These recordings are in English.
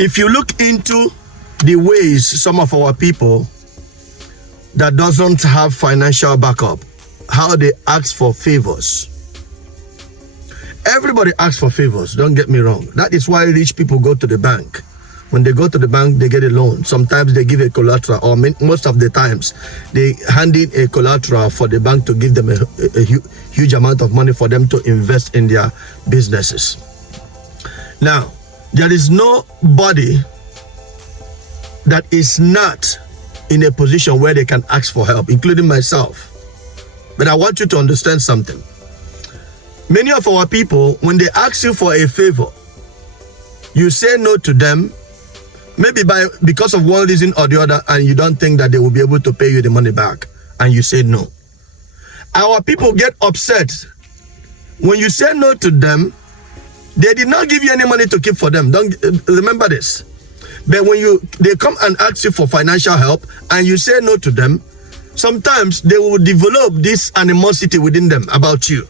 If you look into the ways some of our people that doesn't have financial backup, how they ask for favors. Everybody asks for favors, don't get me wrong. That is why rich people go to the bank. When they go to the bank, they get a loan. Sometimes they give a collateral, or most of the times, they hand in a collateral for the bank to give them a huge amount of money for them to invest in their businesses. Now, there is nobody that is not in a position where they can ask for help, including myself. But I want you to understand something. Many of our people, when they ask you for a favor, you say no to them, maybe because of one reason or the other, and you don't think that they will be able to pay you the money back, and you say no. Our people get upset when you say no to them. They did not give you any money to keep for them. Don't remember this. But when they come and ask you for financial help and you say no to them, sometimes they will develop this animosity within them about you.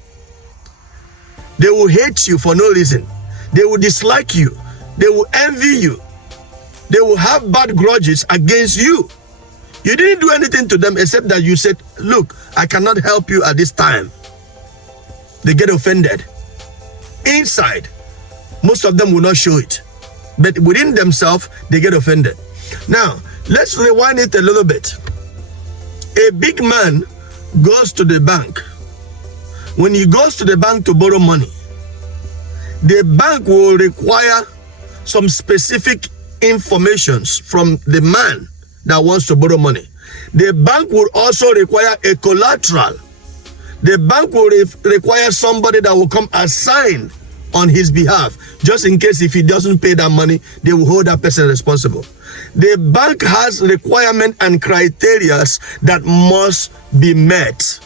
They will hate you for no reason. They will dislike you. They will envy you. They will have bad grudges against you. You didn't do anything to them except that you said, look, I cannot help you at this time. They get offended. Inside, most of them will not show it. But within themselves, they get offended. Now, let's rewind it a little bit. A big man goes to the bank. When he goes to the bank to borrow money, the bank will require some specific informations from the man that wants to borrow money. The bank will also require a collateral. The bank will require somebody that will come and sign on his behalf, just in case if he doesn't pay that money, they will hold that person responsible. The bank has requirements and criteria that must be met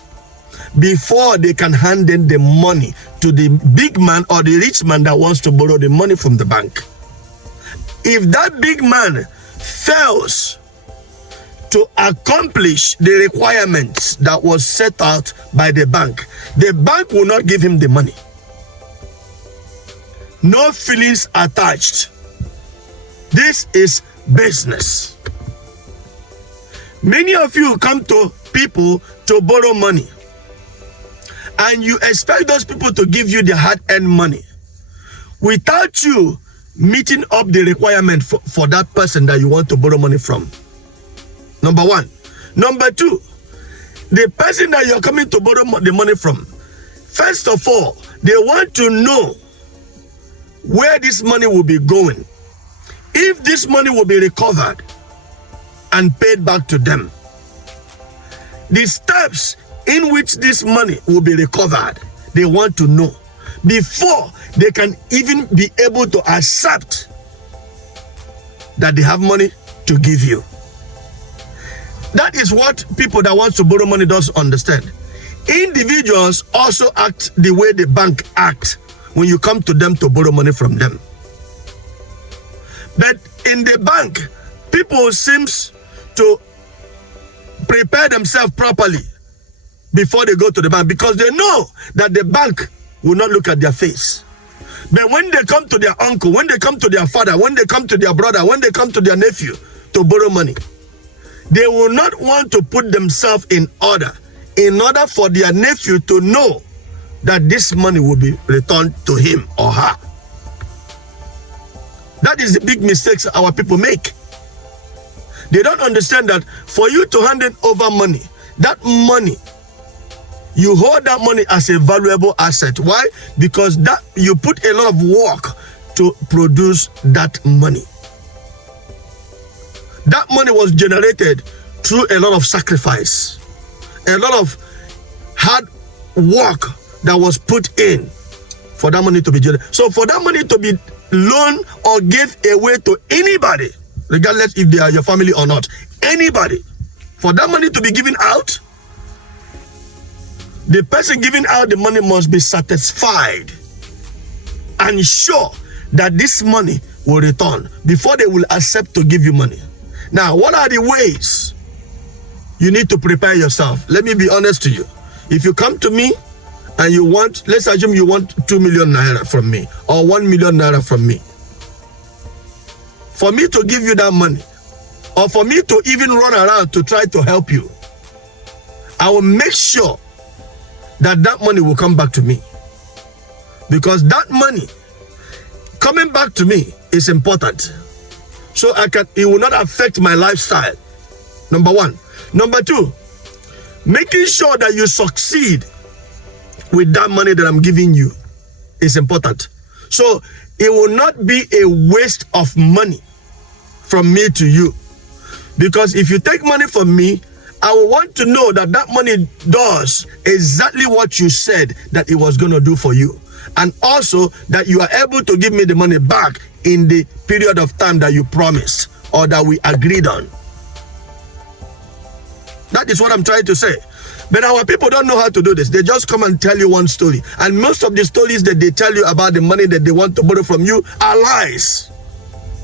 before they can hand in the money to the big man or the rich man that wants to borrow the money from the bank. If that big man fails to accomplish the requirements that was set out by the bank will not give him the money. No feelings attached. This is business. Many of you come to people to borrow money, and you expect those people to give you the hard-earned money without you meeting up the requirement for that person that you want to borrow money from. Number one. Number two, the person that you're coming to borrow the money from, first of all, they want to know where this money will be going. If this money will be recovered and paid back to them, the steps in which this money will be recovered, they want to know before they can even be able to accept that they have money to give you. That is what people that want to borrow money doesn't understand. Individuals also act the way the bank acts when you come to them to borrow money from them. But in the bank, people seems to prepare themselves properly before they go to the bank, because they know that the bank will not look at their face. But when they come to their uncle, when they come to their father, when they come to their brother, when they come to their nephew to borrow money, they will not want to put themselves in order for their nephew to know that this money will be returned to him or her. That is the big mistakes our people make. They don't understand that for you to hand over money, that money, you hold that money as a valuable asset. Why? Because that you put a lot of work to produce that money. That money was generated through a lot of sacrifice, a lot of hard work that was put in for that money to be generated. So for that money to be loaned or give away to anybody, regardless if they are your family or not, anybody, for that money to be given out, the person giving out the money must be satisfied and sure that this money will return before they will accept to give you money. Now, what are the ways you need to prepare yourself? Let me be honest to you. If you come to me and you want, let's assume you want 2 million naira from me or 1 million naira from me. for me to give you that money, or for me to even run around to try to help you, I will make sure that that money will come back to me. Because that money coming back to me is important. So it will not affect my lifestyle. Number one. Number two, making sure that you succeed with that money that I'm giving you is important. So it will not be a waste of money from me to you. Because if you take money from me, I will want to know that that money does exactly what you said that it was going to do for you. And also that you are able to give me the money back in the period of time that you promised or that we agreed on. That is what I'm trying to say. But our people don't know how to do this. They just come and tell you one story. And most of the stories that they tell you about the money that they want to borrow from you are lies.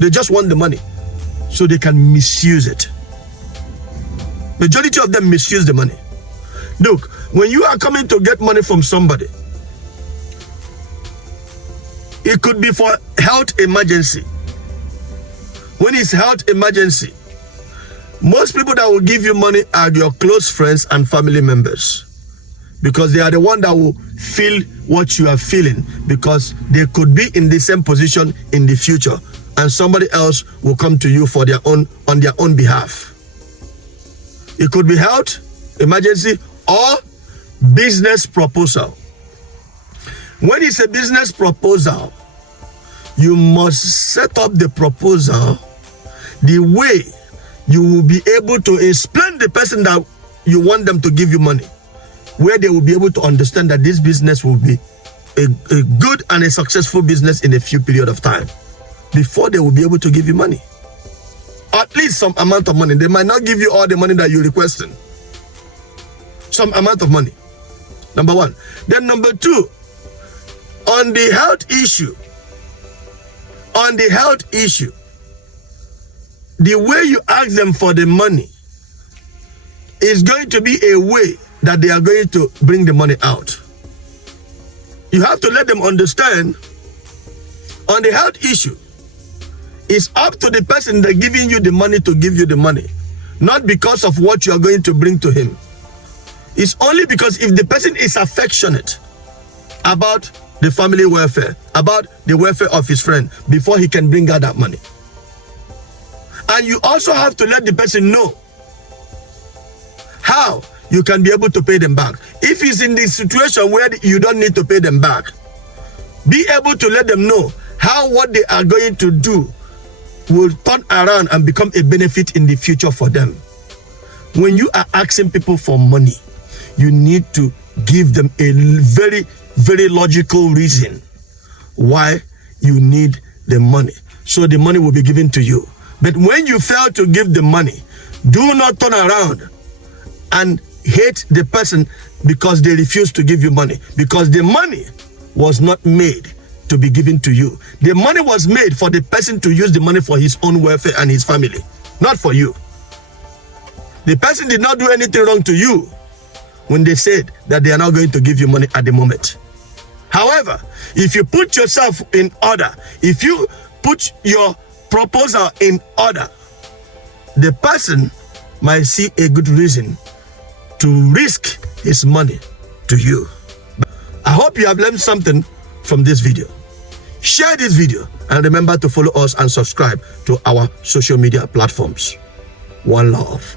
They just want the money so they can misuse it. Majority of them misuse the money. Look, when you are coming to get money from somebody, it could be for health emergency. When it's health emergency, most people that will give you money are your close friends and family members, because they are the one that will feel what you are feeling, because they could be in the same position in the future and somebody else will come to you for on their own behalf. It could be health emergency or business proposal. When it's a business proposal, you must set up the proposal the way you will be able to explain the person that you want them to give you money, where they will be able to understand that this business will be a good and a successful business in a few period of time before they will be able to give you money. At least some amount of money. They might not give you all the money that you're requesting. Some amount of money. Number one. Then number two, on the health issue, the way you ask them for the money is going to be a way that they are going to bring the money out. You have to let them understand on the health issue, it's up to the person that giving you the money to give you the money, not because of what you are going to bring to him. It's only because if the person is affectionate about the family welfare, about the welfare of his friend, before he can bring out that money. And you also have to let the person know how you can be able to pay them back. If he's in the situation where you don't need to pay them back, be able to let them know how what they are going to do will turn around and become a benefit in the future for them. When you are asking people for money, you need to give them a very, very logical reason why you need the money. So the money will be given to you. But when you fail to give the money, do not turn around and hate the person because they refuse to give you money. Because the money was not made to be given to you. The money was made for the person to use the money for his own welfare and his family, not for you. The person did not do anything wrong to you when they said that they are not going to give you money at the moment. However, if you put yourself in order, if you put your proposal in order, the person might see a good reason to risk his money to you. I hope you have learned something from this video. Share this video and remember to follow us and subscribe to our social media platforms. One love.